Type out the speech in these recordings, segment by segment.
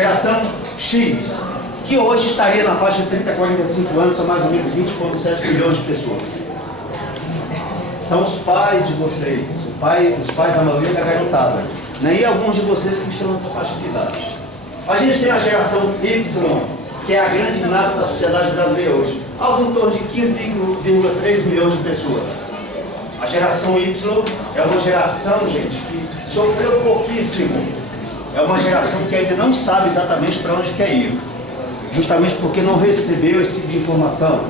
Geração X, que hoje estaria na faixa de 30 a 45 anos, são mais ou menos 20,7 milhões de pessoas. São os pais de vocês, os pais da maioria da garotada, né? E alguns de vocês que estão nessa faixa de idade. A gente tem a geração Y, que é a grande nata da sociedade brasileira hoje, algo em torno de 15,3 milhões de pessoas. A geração Y é uma geração, gente, que sofreu pouquíssimo. É uma geração que ainda não sabe exatamente para onde quer ir, justamente porque não recebeu esse tipo de informação.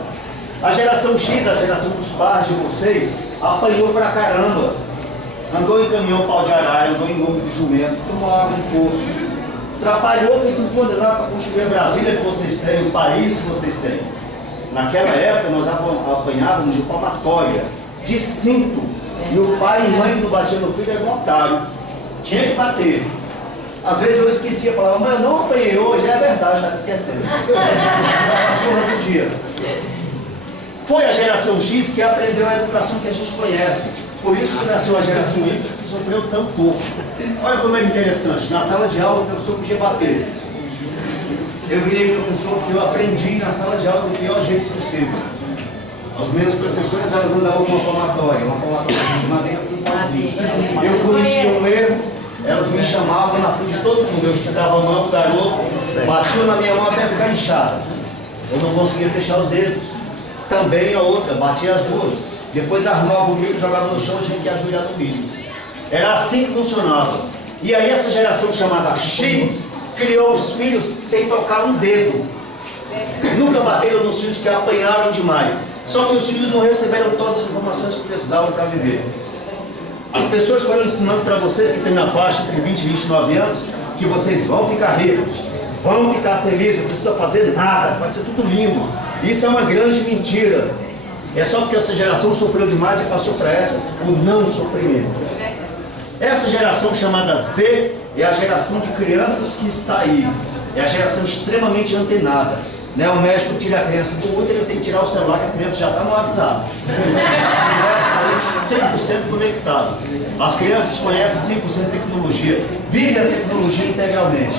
A geração X, a geração dos pais de vocês, apanhou pra caramba. Andou em caminhão pau de arara, andou em lombo de jumento, tomou água de poço, trabalhou, foi tudo condenado para construir a Brasília que vocês têm, o país que vocês têm. Naquela época nós apanhávamos de palmatória, de cinto, e o pai e mãe que não batiam no filho era um otário. Tinha que bater. Às vezes eu esquecia, falava, mas eu não apanhei hoje, é verdade, estava esquecendo. A surra do dia. Foi a geração X que aprendeu a educação que a gente conhece. Por isso que nasceu a geração Y, que sofreu tão pouco. Olha como é interessante. Na sala de aula o professor podia bater. Eu virei professor porque eu aprendi na sala de aula do pior jeito possível. As minhas professoras, elas andavam com uma palmatória de madeira com um pauzinho. Eu cometia um erro, elas me chamavam na frente de todo mundo. Eu esticava a mão pro garoto, batiam na minha mão até ficar inchada. Eu não conseguia fechar os dedos. Também a outra, batia as duas. Depois arrumava o milho, jogava no chão e tinha que ajoelhar no milho. Era assim que funcionava. E aí essa geração chamada X criou os filhos sem tocar um dedo. Nunca bateram nos filhos que apanharam demais. Só que os filhos não receberam todas as informações que precisavam para viver. As pessoas foram ensinando para vocês que tem na faixa entre 20 e 29 anos que vocês vão ficar ricos, vão ficar felizes, não precisa fazer nada, vai ser tudo lindo. Isso é uma grande mentira. É só porque essa geração sofreu demais e passou para essa o não sofrimento. Essa geração chamada Z é a geração de crianças que está aí. É a geração extremamente antenada. Né? O médico tira a criança do útero, ele tem que tirar o celular que a criança já está no WhatsApp. Começa 100% conectado. As crianças conhecem 100% de tecnologia, vivem a tecnologia integralmente.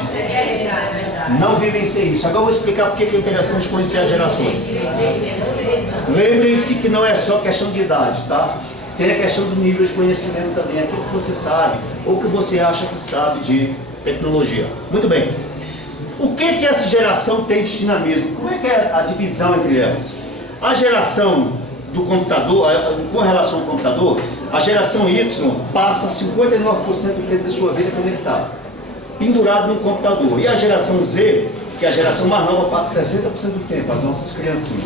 Não vivem sem isso. Agora eu vou explicar porque é interessante conhecer as gerações. Lembrem-se que não é só questão de idade, tá? Tem a questão do nível de conhecimento também, aquilo que você sabe, ou que você acha que sabe de tecnologia. Muito bem. O que essa geração tem de dinamismo? Como é que é a divisão entre elas? A geração do computador, com relação ao computador, a geração Y passa 59% do tempo de sua vida conectada, pendurado no computador. E a geração Z, que é a geração mais nova, passa 60% do tempo, as nossas criancinhas.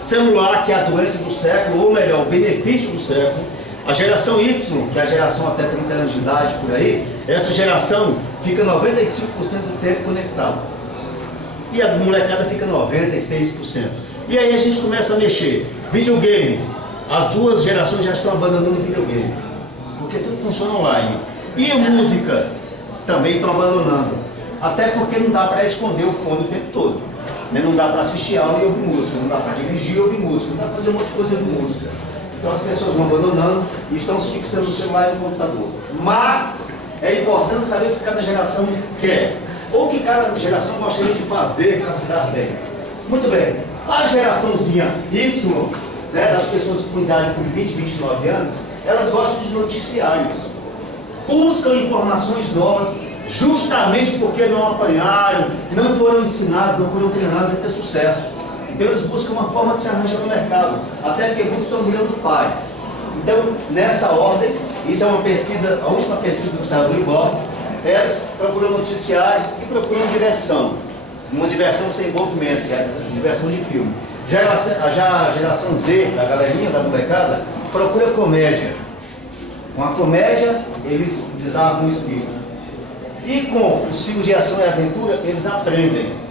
Celular, que é a doença do século, ou melhor, o benefício do século. A geração Y, que é a geração até 30 anos de idade, por aí, essa geração fica 95% do tempo conectado. E a molecada fica 96%. E aí a gente começa a mexer. Videogame. As duas gerações já estão abandonando o videogame, porque tudo funciona online. E a música também estão abandonando. Até porque não dá para esconder o fone o tempo todo. Não dá para assistir aula e ouvir música, não dá para dirigir e ouvir música, não dá para fazer um monte de coisa e ouvir música. Então as pessoas vão abandonando e estão se fixando no celular e no computador. Mas é importante saber o que cada geração quer, ou o que cada geração gostaria de fazer para se dar bem. Muito bem, a geraçãozinha Y, né, das pessoas com idade por 20, 29 anos, elas gostam de noticiários. Buscam informações novas, justamente porque não apanharam, não foram ensinados, não foram treinados a ter sucesso. Então eles buscam uma forma de se arranjar no mercado, até porque muitos estão virando pais. Então, nessa ordem, isso é uma pesquisa, a última pesquisa que saiu do Ibope, eles procuram noticiários e procuram diversão. Uma diversão sem envolvimento, que é a diversão de filme. Já a geração Z, da galerinha, da molecada, procura comédia. Com a comédia, eles desarmam o espírito. E com os filmes de ação e aventura, eles aprendem.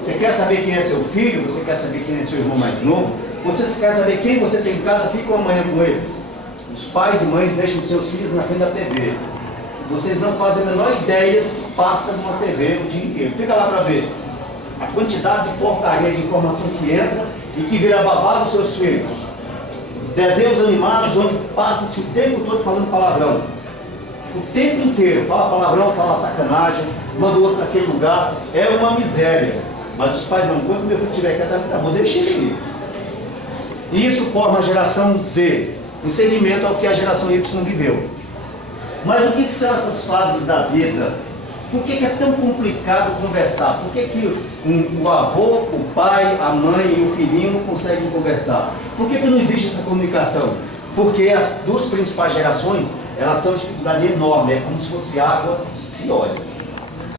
Você quer saber quem é seu filho? Você quer saber quem é seu irmão mais novo? Você quer saber quem você tem em casa? Fica amanhã com eles. Os pais e mães deixam seus filhos na frente da TV. Vocês não fazem a menor ideia do que passa numa TV o dia inteiro. Fica lá para ver a quantidade de porcaria de informação que entra e que vira babado dos seus filhos. Desenhos animados onde passa-se o tempo todo falando palavrão. O tempo inteiro, fala palavrão, fala sacanagem, manda o outro para aquele lugar, é uma miséria. Mas os pais não, quando meu filho tiver que adaptar, deixa ele ir. E isso forma a geração Z, em seguimento ao que a geração Y viveu. Mas o que são essas fases da vida? Por que é tão complicado conversar? Por que o avô, o pai, a mãe e o filhinho não conseguem conversar? Por que não existe essa comunicação? Porque as duas principais gerações, elas têm uma dificuldade enorme, é como se fosse água e óleo.